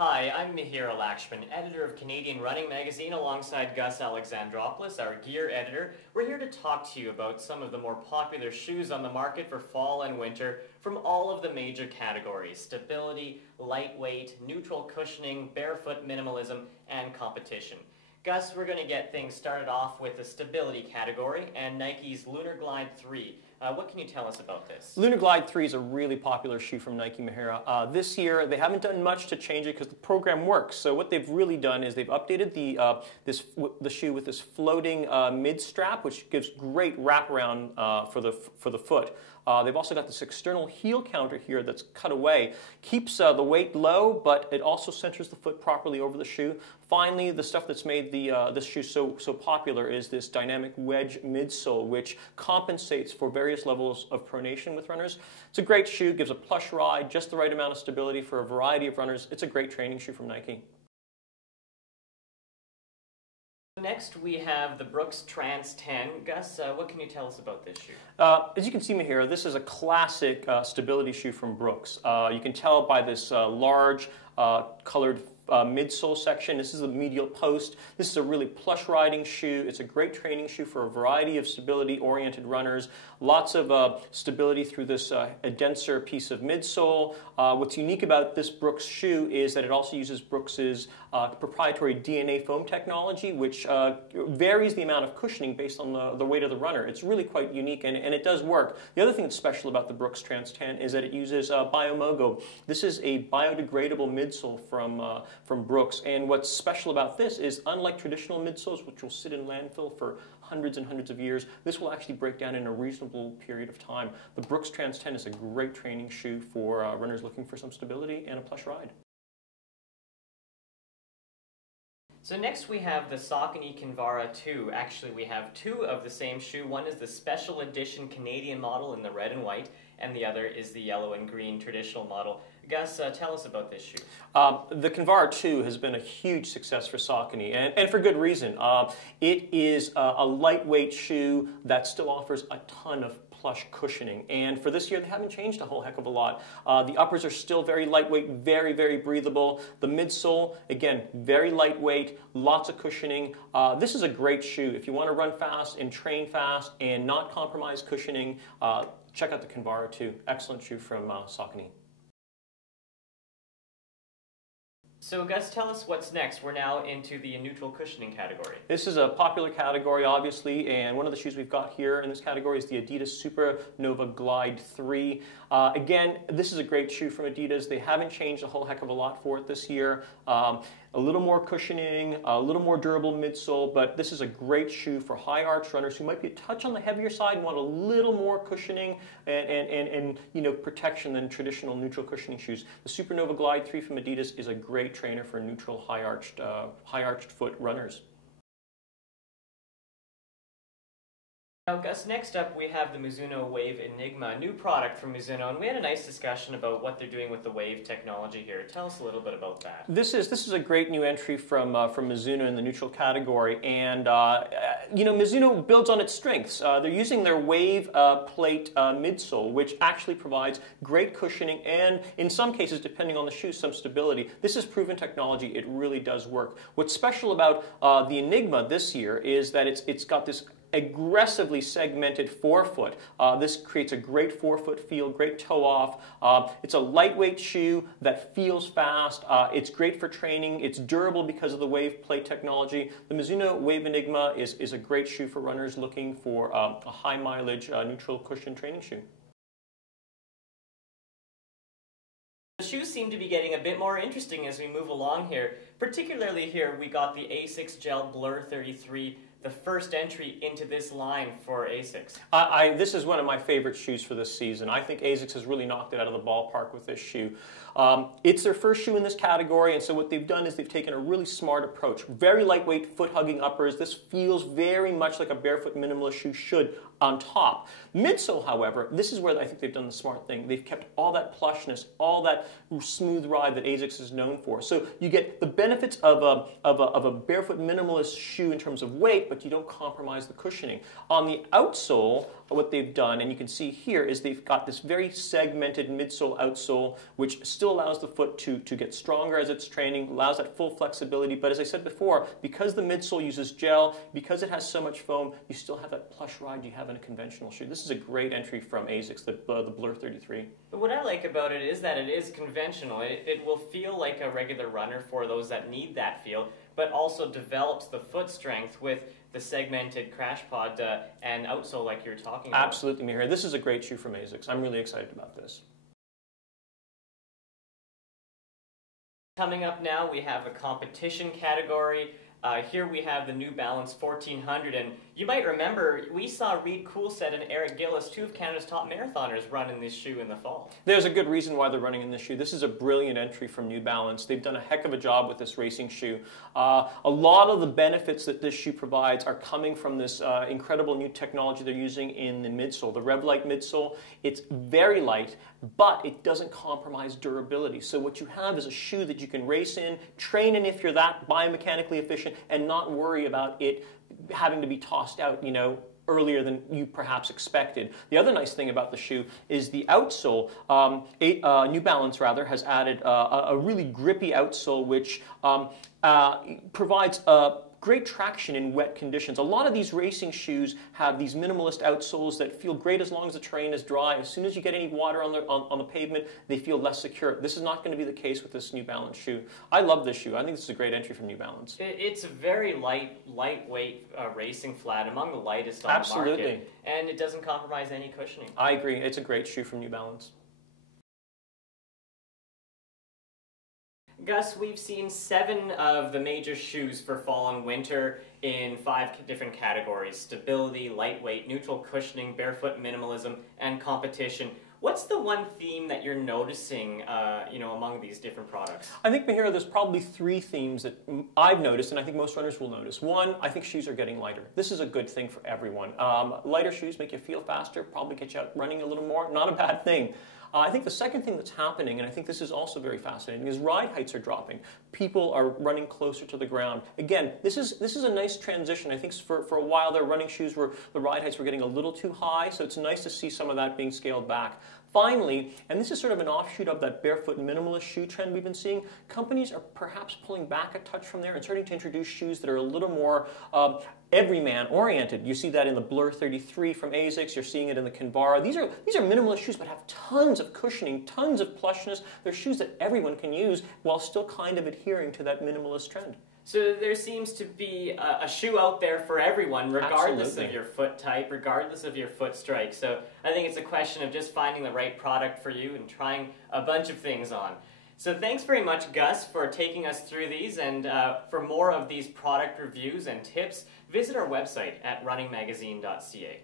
Hi, I'm Mihir Lakshman, editor of Canadian Running Magazine alongside Gus Alexandropolous, our gear editor. We're here to talk to you about some of the more popular shoes on the market for fall and winter from all of the major categories: stability, lightweight, neutral cushioning, barefoot minimalism, and competition. Gus, we're going to get things started off with the stability category and Nike's Lunar Glide 3. What can you tell us about this? Lunar Glide 3 is a really popular shoe from Nike, Mihira. This year, they haven't done much to change it because the program works. So what they've really done is they've updated the shoe with this floating mid strap, which gives great wraparound for the foot. They've also got this external heel counter here that's cut away. Keeps the weight low, but it also centers the foot properly over the shoe. Finally, the stuff that's made this shoe so popular is this dynamic wedge midsole, which compensates for various levels of pronation with runners. It's a great shoe, gives a plush ride, just the right amount of stability for a variety of runners. It's a great training shoe from Nike. Next, we have the Brooks Trans 10. Gus, what can you tell us about this shoe? As you can see here, this is a classic stability shoe from Brooks. You can tell by this large colored midsole section. This is the medial post. This is a really plush riding shoe. It's a great training shoe for a variety of stability-oriented runners. Lots of stability through this a denser piece of midsole. What's unique about this Brooks shoe is that it also uses Brooks's proprietary DNA foam technology, which varies the amount of cushioning based on the weight of the runner. It's really quite unique, and it does work. The other thing that's special about the Brooks Trans 10 is that it uses Biomogo. This is a biodegradable midsole from Brooks, and what's special about this is, unlike traditional midsoles, which will sit in landfill for hundreds and hundreds of years, this will actually break down in a reasonable period of time. The Brooks Trans 10 is a great training shoe for runners looking for some stability and a plush ride. So next we have the Saucony Kinvara 2. Actually, we have two of the same shoe. One is the special edition Canadian model in the red and white, and the other is the yellow and green traditional model. Gus, tell us about this shoe. The Kinvara 2 has been a huge success for Saucony, and for good reason. It is a lightweight shoe that still offers a ton of plush cushioning, and for this year they haven't changed a whole heck of a lot. The uppers are still very lightweight, very, very breathable. The midsole, again, very lightweight, lots of cushioning. This is a great shoe. If you want to run fast and train fast and not compromise cushioning, check out the Kinvara 2. Excellent shoe from Saucony. So Gus, tell us what's next. We're now into the neutral cushioning category. This is a popular category, obviously, and one of the shoes we've got here in this category is the Adidas Supernova Glide 3. Again, this is a great shoe from Adidas. They haven't changed a whole heck of a lot for it this year. A little more cushioning, a little more durable midsole, but this is a great shoe for high arch runners who might be a touch on the heavier side and want a little more cushioning and protection than traditional neutral cushioning shoes. The Supernova Glide 3 from Adidas is a great trainer for neutral high arched foot runners. Now, Gus, next up we have the Mizuno Wave Enigma, a new product from Mizuno, and we had a nice discussion about what they're doing with the Wave technology here. Tell us a little bit about that. This is a great new entry from Mizuno in the neutral category, and Mizuno builds on its strengths. They're using their Wave plate midsole, which actually provides great cushioning and, in some cases, depending on the shoe, some stability. This is proven technology. It really does work. What's special about the Enigma this year is that it's got this aggressively segmented forefoot. This creates a great forefoot feel, great toe off. It's a lightweight shoe that feels fast. It's great for training. It's durable because of the Wave plate technology. The Mizuno Wave Enigma is a great shoe for runners looking for a high mileage neutral cushion training shoe. The shoes seem to be getting a bit more interesting as we move along here. Particularly here we got the ASICS Gel Blur 33, the first entry into this line for ASICS. This is one of my favorite shoes for this season. I think ASICS has really knocked it out of the ballpark with this shoe. It's their first shoe in this category, and so what they've done is they've taken a really smart approach. Very lightweight, foot-hugging uppers. This feels very much like a barefoot minimalist shoe should on top. Midsole, however, this is where I think they've done the smart thing. They've kept all that plushness, all that smooth ride that ASICS is known for. So you get the benefits of a barefoot minimalist shoe in terms of weight, but you don't compromise the cushioning. On the outsole, what they've done, and you can see here, is they've got this very segmented midsole, outsole, which still allows the foot to get stronger as it's training, allows that full flexibility. But as I said before, because the midsole uses gel, because it has so much foam, you still have that plush ride you have in a conventional shoe. This is a great entry from ASICS, the Blur 33. But what I like about it is that it is conventional. It will feel like a regular runner for those that need that feel, but also develops the foot strength with the segmented crash pod and outsole like you're talking about. Absolutely, Mihir. This is a great shoe from ASICS. I'm really excited about this. Coming up now, we have a competition category. Here we have the New Balance 1400, and you might remember we saw Reed Coolset and Eric Gillis, two of Canada's top marathoners, run in this shoe in the fall. There's a good reason why they're running in this shoe. This is a brilliant entry from New Balance. They've done a heck of a job with this racing shoe. A lot of the benefits that this shoe provides are coming from this incredible new technology they're using in the midsole, the RevLite midsole. It's very light, but it doesn't compromise durability. So what you have is a shoe that you can race in, train in if you're that biomechanically efficient, and not worry about it having to be tossed out, earlier than you perhaps expected. The other nice thing about the shoe is the outsole. New Balance, rather, has added a really grippy outsole, which provides great traction in wet conditions. A lot of these racing shoes have these minimalist outsoles that feel great as long as the terrain is dry. As soon as you get any water on the pavement, they feel less secure. This is not going to be the case with this New Balance shoe. I love this shoe. I think this is a great entry from New Balance. It's a very lightweight racing flat, among the lightest on the market. And it doesn't compromise any cushioning. I agree. It's a great shoe from New Balance. Gus, we've seen 7 of the major shoes for fall and winter in 5 different categories: stability, lightweight, neutral cushioning, barefoot minimalism, and competition. What's the one theme that you're noticing, among these different products? I think, Mihira, there's probably 3 themes that I've noticed, and I think most runners will notice. One, I think shoes are getting lighter. This is a good thing for everyone. Lighter shoes make you feel faster, probably get you out running a little more. Not a bad thing. I think the second thing that's happening, and I think this is also very fascinating, is ride heights are dropping. People are running closer to the ground. Again, this is a nice transition. I think for a while there, running shoes were, the ride heights were getting a little too high, so it's nice to see some of that being scaled back. Finally, and this is sort of an offshoot of that barefoot minimalist shoe trend we've been seeing, companies are perhaps pulling back a touch from there and starting to introduce shoes that are a little more everyman oriented. You see that in the Blur 33 from ASICS. You're seeing it in the Kinvara. These are minimalist shoes, but have tons of cushioning, tons of plushness. They're shoes that everyone can use while still kind of adhering to that minimalist trend. So there seems to be a shoe out there for everyone, regardless Absolutely. of your foot type, regardless of your foot strike. So I think it's a question of just finding the right product for you and trying a bunch of things on. So thanks very much, Gus, for taking us through these. And for more of these product reviews and tips, visit our website at runningmagazine.ca.